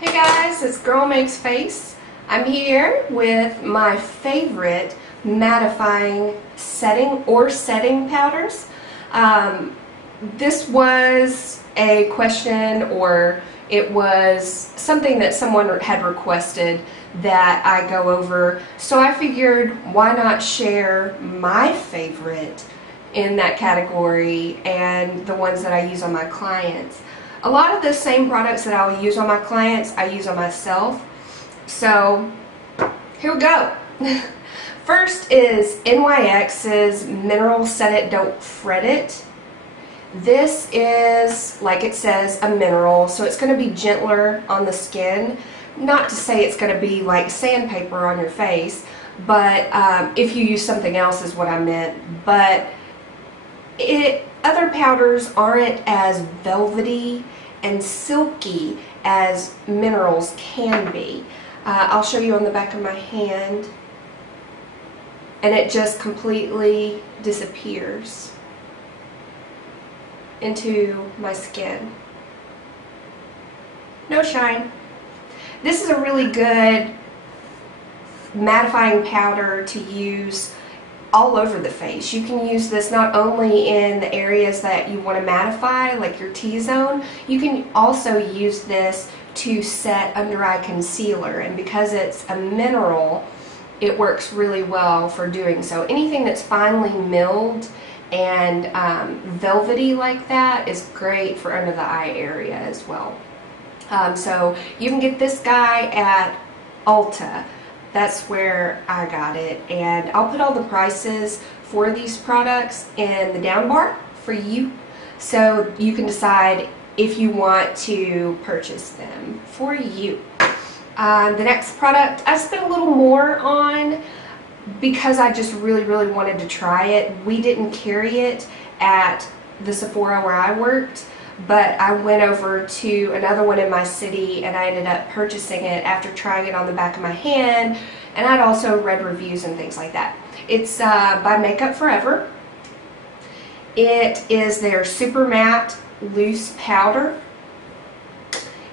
Hey guys, it's Girl Makes Face. I'm here with my favorite mattifying setting powders. This was a question, or it was something that someone had requested that I go over, so I figured why not share my favorite in that category and the ones that I use on my clients. A lot of the same products that I'll use on my clients, I use on myself. So here we go. First is NYX's Mineral Set It, Don't Fret It. This is, like it says, a mineral, so it's going to be gentler on the skin. Not to say it's going to be like sandpaper on your face, but if you use something else is what I meant. But other powders aren't as velvety and silky as minerals can be. I'll show you on the back of my hand, and it just completely disappears into my skin. No shine. This is a really good mattifying powder to use all over the face. You can use this not only in the areas that you want to mattify, like your T-zone, you can also use this to set under eye concealer, and because it's a mineral, it works really well for doing so. Anything that's finely milled and velvety like that is great for under the eye area as well. So you can get this guy at Ulta. That's where I got it, and I'll put all the prices for these products in the down bar for you, so you can decide if you want to purchase them for you. The next product I spent a little more on because I just really wanted to try it. We didn't carry it at the Sephora where I worked, but I went over to another one in my city and I ended up purchasing it after trying it on the back of my hand, and I'd also read reviews and things like that. It's by Makeup Forever. It is their Super Matte Loose Powder.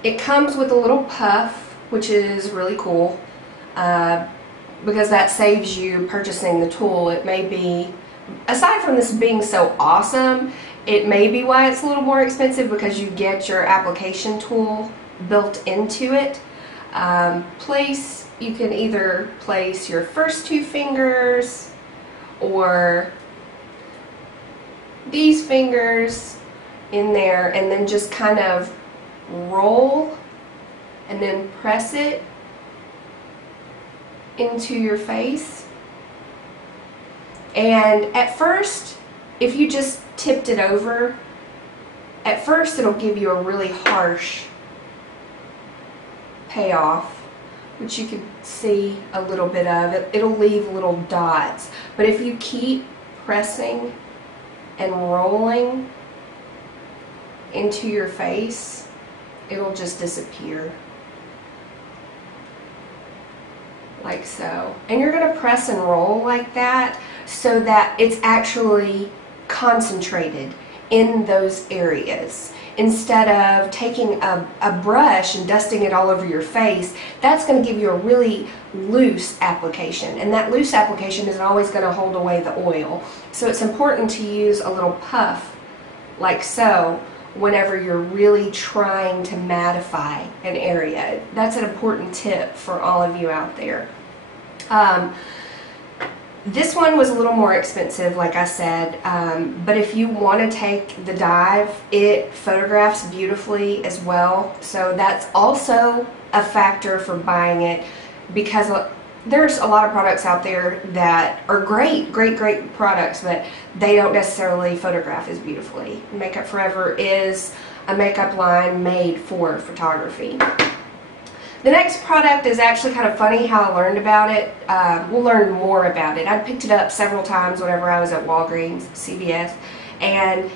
It comes with a little puff, which is really cool because that saves you purchasing the tool. It may be, aside from this being so awesome, it may be why it's a little more expensive, because you get your application tool built into it. You can either place your first two fingers or these fingers in there and then just kind of roll and then press it into your face. And at first, if you just tipped it over, at first it'll give you a really harsh payoff, which you can see a little bit of. It'll leave little dots. But if you keep pressing and rolling into your face, it'll just disappear. Like so. And you're going to press and roll like that so that it's actually concentrated in those areas. Instead of taking a brush and dusting it all over your face, that's going to give you a really loose application, and that loose application isn't always going to hold away the oil. So it's important to use a little puff like so whenever you're really trying to mattify an area. That's an important tip for all of you out there. This one was a little more expensive, like I said, but if you want to take the dive, it photographs beautifully as well. So that's also a factor for buying it, because there's a lot of products out there that are great products, but they don't necessarily photograph as beautifully. Makeup Forever is a makeup line made for photography. The next product is actually kind of funny how I learned about it. We'll learn more about it. I picked it up several times whenever I was at Walgreens, CVS, and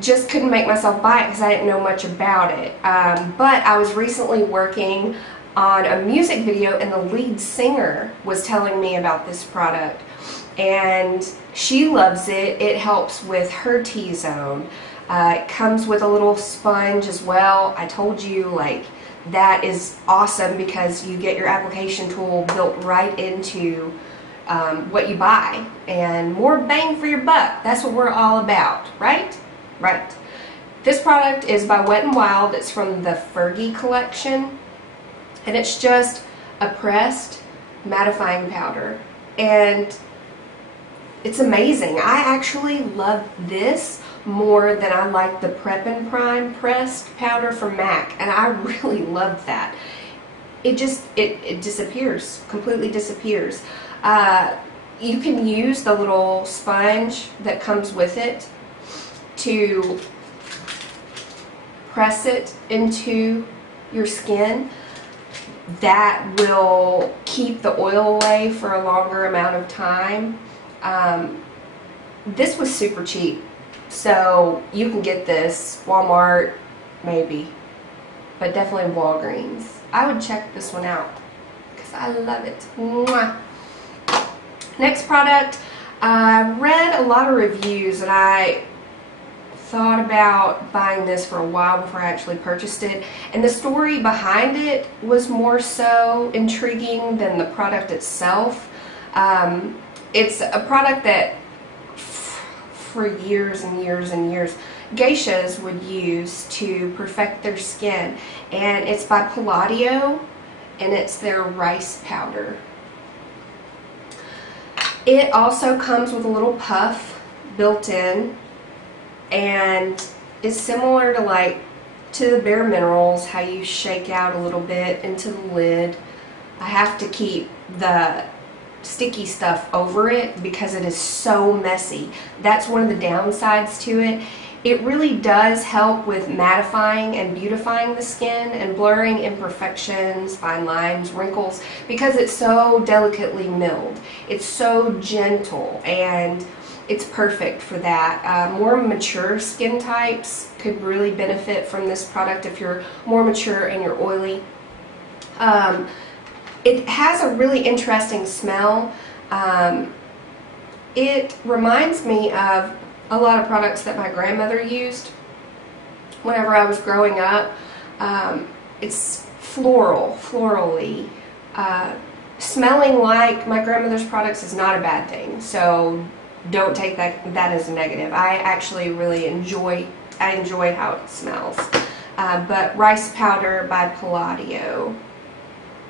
just couldn't make myself buy it because I didn't know much about it. But I was recently working on a music video and the lead singer was telling me about this product, and she loves it. It helps with her T-zone. It comes with a little sponge as well. I told you, like, that is awesome because you get your application tool built right into what you buy, and more bang for your buck. That's what we're all about, right? Right. This product is by Wet n Wild. It's from the Fergie collection, and it's just a pressed mattifying powder, and it's amazing. I actually love this more than I like the Prep and Prime pressed powder from MAC, and I really love that. It just, it disappears, completely disappears. You can use the little sponge that comes with it to press it into your skin. That will keep the oil away for a longer amount of time. This was super cheap, so you can get this Walmart maybe, but definitely Walgreens. I would check this one out because I love it. Mwah. Next product, I read a lot of reviews and I thought about buying this for a while before I actually purchased it, and the story behind it was more so intriguing than the product itself. It's a product that for years and years and years geishas would use to perfect their skin, and it's by Palladio, and it's their rice powder. It also comes with a little puff built in, and it's similar to the Bare Minerals, how you shake out a little bit into the lid. I have to keep the sticky stuff over it because it is so messy. That's one of the downsides to it. It really does help with mattifying and beautifying the skin and blurring imperfections, fine lines, wrinkles, because it's so delicately milled. It's so gentle, and it's perfect for that. More mature skin types could really benefit from this product if you're more mature and you're oily. It has a really interesting smell. It reminds me of a lot of products that my grandmother used whenever I was growing up. It's florally. Smelling like my grandmother's products is not a bad thing, so don't take that as a negative. I actually really enjoy how it smells. But rice powder by Palladio,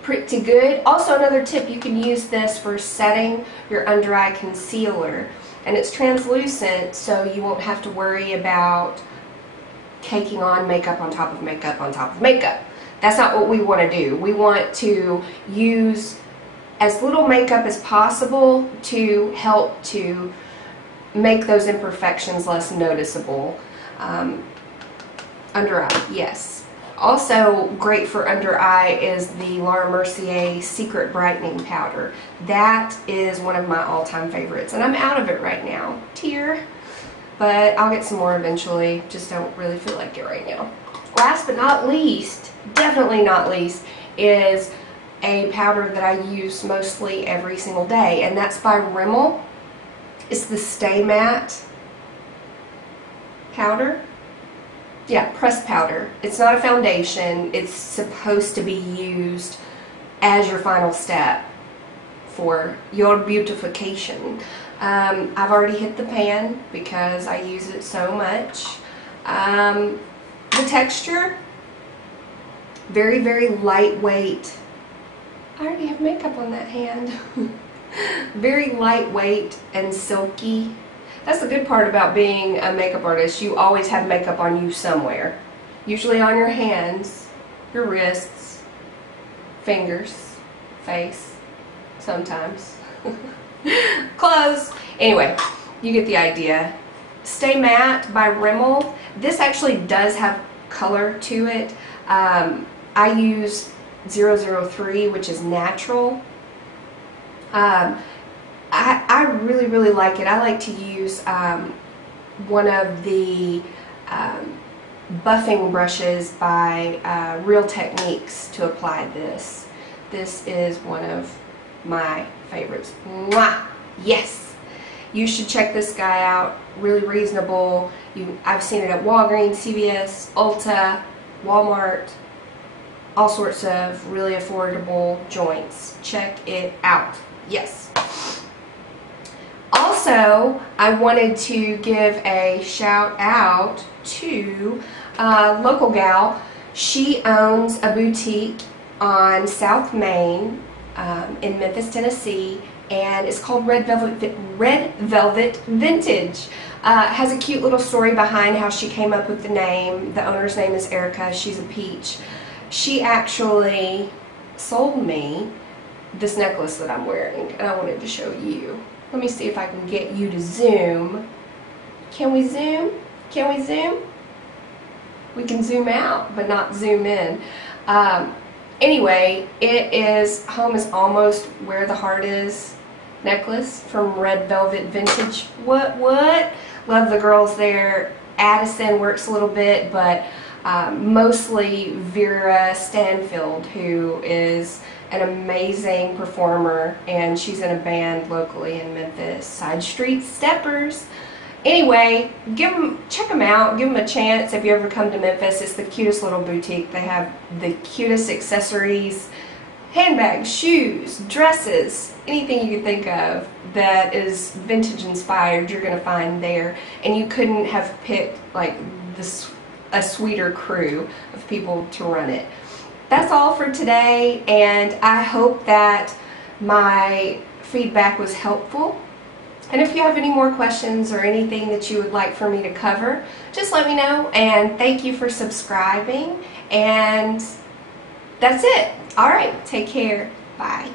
pretty good. Also, another tip, you can use this for setting your under eye concealer, and it's translucent, so you won't have to worry about caking on makeup on top of makeup on top of makeup. That's not what we want to do. We want to use as little makeup as possible to help to make those imperfections less noticeable. Under eye, yes. Also great for under eye is the Laura Mercier Secret Brightening Powder. That is one of my all-time favorites, and I'm out of it right now. Tear. But I'll get some more eventually. Just don't really feel like it right now. Last but not least, definitely not least, is a powder that I use mostly every single day, and that's by Rimmel. It's the Stay Matte powder. Yeah, pressed powder. It's not a foundation. It's supposed to be used as your final step for your beautification. I've already hit the pan because I use it so much. The texture, very, very lightweight. I already have makeup on that hand. Very lightweight and silky. That's the good part about being a makeup artist. You always have makeup on you somewhere. Usually on your hands, your wrists, fingers, face, sometimes. Clothes. Anyway, you get the idea. Stay Matte by Rimmel. This actually does have color to it. I use 003, which is natural. I really, really like it. I like to use one of the buffing brushes by Real Techniques to apply this. This is one of my favorites. Mwah! Yes! You should check this guy out. Really reasonable. I've seen it at Walgreens, CVS, Ulta, Walmart, all sorts of really affordable joints. Check it out. Yes. Also, I wanted to give a shout out to a local gal. She owns a boutique on South Main in Memphis, Tennessee, and it's called Red Velvet Vintage. Has a cute little story behind how she came up with the name. The owner's name is Erica. She's a peach. She actually sold me this necklace that I'm wearing, and I wanted to show you. Let me see if I can get you to zoom. Can we zoom? Can we zoom? We can zoom out, but not zoom in. Anyway, it is Home is Almost Where the Heart Is necklace from Red Velvet Vintage. What? Love the girls there. Addison works a little bit, but mostly Vera Stanfield, who is an amazing performer, and she's in a band locally in Memphis, Side Street Steppers. Anyway, check them out, give them a chance if you ever come to Memphis. It's the cutest little boutique. They have the cutest accessories, handbags, shoes, dresses, anything you could think of that is vintage inspired, you're going to find there. And you couldn't have picked like a sweeter crew of people to run it. That's all for today, and I hope that my feedback was helpful. And if you have any more questions or anything that you would like for me to cover, just let me know. And thank you for subscribing. And that's it. All right, take care. Bye.